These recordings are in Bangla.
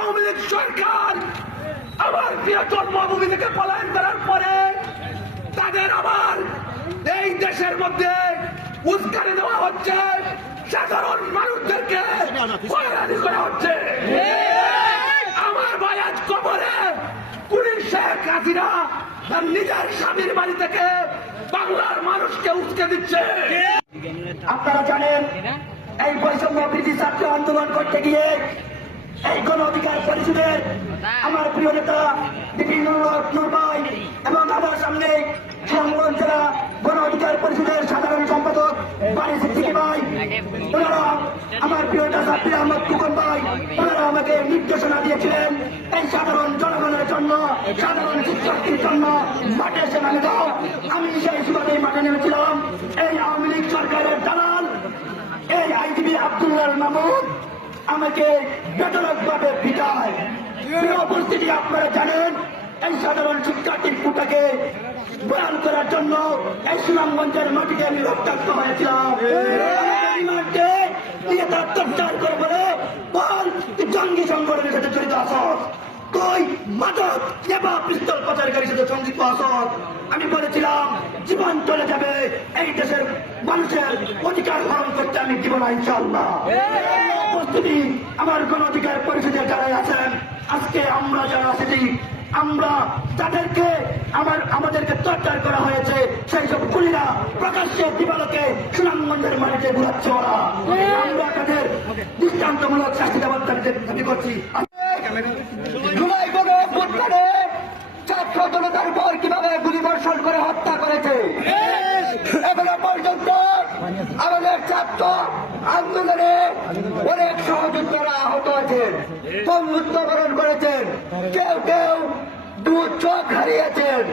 আওয়ামী লীগ সরকার আমার প্রিয় জন্মভূমি থেকে পলায়ন করার পরে তাদের আবার এই দেশের মধ্যে উস্কানি দেওয়া হচ্ছে। সাধারণ মানুষদেরকে হয়রানি করা হচ্ছে। আমার আজ কবরে পুলিশ শেখ হাসিনা তার নিজের স্বামীর বাড়ি থেকে বাংলার মানুষকে উস্কে দিচ্ছে। আপনারা জানেন, এই বৈষম্য বৃদ্ধি ছাত্র আন্দোলন করতে গিয়ে এই গণ অধিকার পরিষদের আমার প্রিয় নেতা বিপিন নুরবাই এবং আমার সামনে সংগ্রাম জেলা গণ অধিকার পরিষদের সাধারণ সম্পাদক বাড়ি সিদ্দিকি ভাই ওনারা আমার প্রিয় নেতা সাব্বির আহমদ কুকন ভাই ওনারা আমাকে নির্দেশনা দিয়েছিলেন এই সাধারণ জনগণের জন্য সাধারণ শিক্ষার্থীর জন্য মাঠে এসে নামে দাও আমি সেই সুবাদে মাঠে নেমেছিলাম। এই আওয়ামী লীগ সরকারের দালাল এই আইজিবি আব্দুল্লাহ মাহমুদ আমাকে বেতনকভাবে পিটায় উপস্থিতি, আপনারা জানেন, এই সাধারণ শিক্ষার্থীর কুটাকে বয়ান করার জন্য এই সুনামগঞ্জের মাটিতে আমি রক্তাক্ত হয়েছিলাম। নিয়ে তার গ্রেফতার করে বলে জঙ্গি সংগঠনের সাথে জড়িত আসস তুই মাদক নেবা পিস্তল পাচারকারীর সাথে সংযুক্ত আসস আমি বলেছিলাম, জীবন চলে যাবে। এই দেশের মানুষের অধিকার হরণ করতে আমি জীবন ইনশাল্লাহ উপস্থিতি আমার গণ অধিকার পরিষদের যারা আছেন আজকে আমরা যারা আছি, আমরা তাদেরকে আমার, আমাদেরকে টর্চার করা হয়েছে, সেই সব খুলিরা প্রকাশ্যে দিবালকে সুনামগঞ্জের মাটিতে ঘুরাচ্ছে ওরা। আমরা তাদের দৃষ্টান্তমূলক শাস্তি দেওয়ার দাবিতে দাবি করছি জুলাই গণ অভ্যুত্থানে ছাত্র জনতার উপর বর্ষণ করে হত্যা করেছে। এখনও পর্যন্ত আমাদের ছাত্র আন্দোলনে অনেক সহযোদ্ধারা আহত আছেন বরণ করেছেন, কেউ কেউ দু চোখ হারিয়েছেন।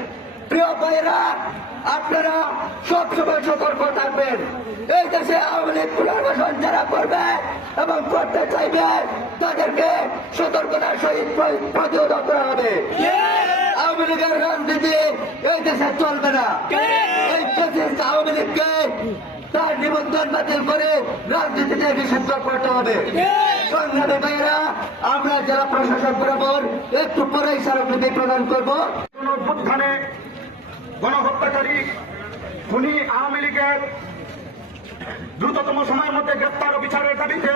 প্রিয় ভাইয়েরা, আপনারা সবসময় সতর্ক থাকবেন। এই দেশে আওয়ামী লীগ পুনর্বাসন যারা করবে এবং করতে চাইবে, তাদেরকে সতর্কতার সহিত প্র- প্রতিহত করা হবে। আওয়ামী লীগের রাজনীতি এই দেশে চলবে না। এই ফ্যাসিস্ট আওয়ামী লীগকে তার নিবন্ধন বাতিল করে রাজনীতিতে নিষিদ্ধ করতে হবে। সংগ্রামী ভাইয়েরা আমরা জেলা প্রশাসন বরাবর একটু পরেই স্মারকলিপি প্রদান করব। গণঅভ্যুত্থানে গণহত্যাকারী খুনি আওয়ামী লীগের দ্রুততম সময়ের মধ্যে গ্রেপ্তার ও বিচারের দাবিতে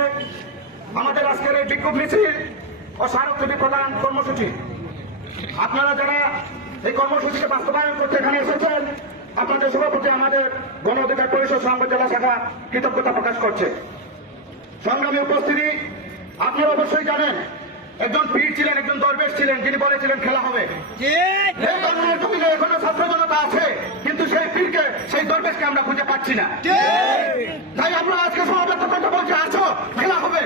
আমাদের আজকের এই বিক্ষোভ মিছিল ও স্মারকলিপি প্রদান কর্মসূচি। আপনারা যারা এই কর্মসূচিকে বাস্তবায়ন করতে এখানে এসেছেন আপনাদের সভাপতি আমাদের গণ অধিকার পরিষদ সংবাদ জেলা শাখা কৃতজ্ঞতা প্রকাশ করছে। সংগ্রামী উপস্থিতি আপনারা অবশ্যই জানেন একজন পীর ছিলেন একজন দরবেশ ছিলেন যিনি বলেছিলেন খেলা হবে। এখনও ছাত্র জনতা আছে কিন্তু সেই পীরকে সেই দরবেশকে আমরা খুঁজে পাচ্ছি না। তাই আমরা আজকে সমাবেত কথা বলছি আসো খেলা হবে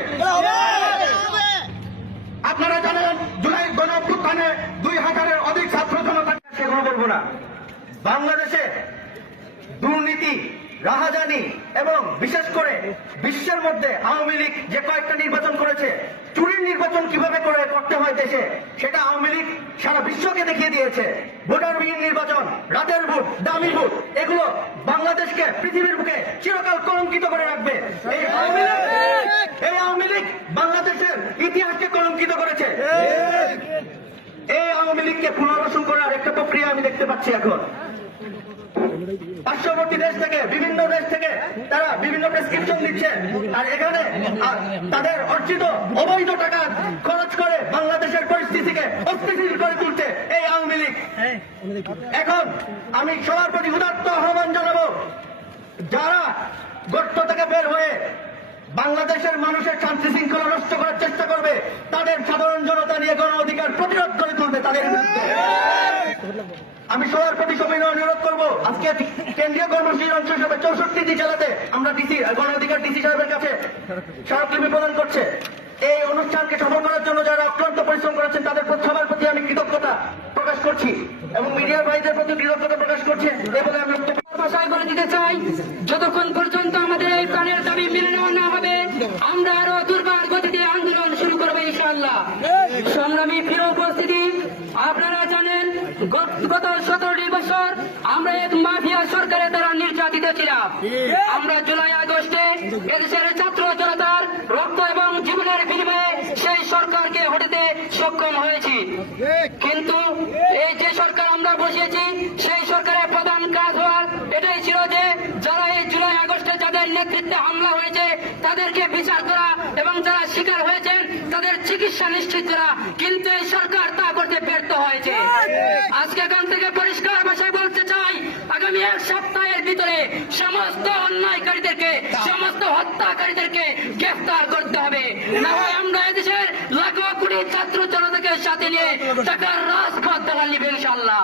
আপনারা জানেন জুলাই গণ অভ্যুত্থানে দুই হাজারের অধিক ছাত্র জনতা সেগুলো বলব না বাংলাদেশে দুর্নীতি রাহাজানি এবং বিশেষ করে বিশ্বের মধ্যে আওয়ামী লীগ যে কয়েকটা নির্বাচন করেছে চুরির নির্বাচন কীভাবে করে করতে হয় দেশে সেটা আওয়ামী লীগ সারা বিশ্বকে দেখিয়ে দিয়েছে। ভোটারবিহীন নির্বাচন রাতের ভোট দামি ভোট এগুলো বাংলাদেশকে পৃথিবীর বুকে চিরকাল কলঙ্কিত করে রাখবে। এই আওয়ামী লীগ এই আওয়ামী লীগ বাংলাদেশের ইতিহাসকে কলঙ্কিত করেছে। এই আওয়ামী লীগকে পুনর্বাসন করার একটা প্রক্রিয়া আমি দেখতে পাচ্ছি এখন। পার্শ্ববর্তী দেশ থেকে, বিভিন্ন দেশ থেকে তারা বিভিন্ন প্রেসক্রিপশন দিচ্ছে আর এখানে তাদের অর্জিত অবৈধ টাকা খরচ করে বাংলাদেশের পরিস্থিতিকে অস্থিতিশীল করে তুলছে এই আওয়ামী লীগ। এখন আমি সবার প্রতি উদাত্ত আহ্বান জানাব, যারা গর্ত থেকে বের হয়ে বাংলাদেশের মানুষের শান্তি শৃঙ্খলা নষ্ট করার চেষ্টা করবে, তাদের সাধারণ জনতা নিয়ে গণ অধিকার প্রতিরোধ করে তুলবে তাদের বিরুদ্ধে। আমি সবার প্রতি অনুরোধ করব। আজকে কেন্দ্রীয় কর্মসূচির অংশ হিসেবে চৌষট্টি জেলাতে আমরা ডিসি গণ অধিকার ডিসি সাহেবের কাছে স্মারকলিপি প্রদান করছে। এই অনুষ্ঠানকে সফল করার জন্য যারা অক্লান্ত পরিশ্রম করেছেন তাদের সবার প্রতি আমি কৃতজ্ঞতা প্রকাশ করছি এবং মিডিয়ার ভাইদের প্রতি কৃতজ্ঞতা প্রকাশ করছি। এই বলে আমি ভাষায় বলে দিতে চাই যতক্ষণ পর্যন্ত আমাদের এই প্রাণের দাবি মেনে নেওয়া না সতেরোটি বছর আমরা এক মাফিয়া সরকারের দ্বারা নির্যাতিত ছিলাম। আমরা জুলাই আগস্টে এদেশের ছাত্র জনতার রক্ত এবং জীবনের বিনিময়ে সেই সরকারকে হটাতে সক্ষম হয়েছি। কিন্তু এই যে সরকার আমরা বসিয়েছি সেই সরকারের প্রধান কাজ হওয়ার এটাই ছিল যে যারা এই জুলাই আগস্টে যাদের নেতৃত্বে হামলা হয়েছে তাদেরকে বিচার করা এবং যারা শিকার হয়েছেন তাদের চিকিৎসা নিশ্চিত করা। কিন্তু এই সরকার হয়েছে। আজকে এখান থেকে পরিষ্কার ভাষায় বলতে চাই, আগামী এক সপ্তাহের ভিতরে সমস্ত অন্যায়কারীদেরকে, সমস্ত হত্যাকারীদেরকে গ্রেফতার করতে হবে। না হয় আমরা এদেশের লাখো কোটি ছাত্র জনতাকে সাথে নিয়ে টাকার রাজপথ দেখা নিবে ইনশাল্লাহ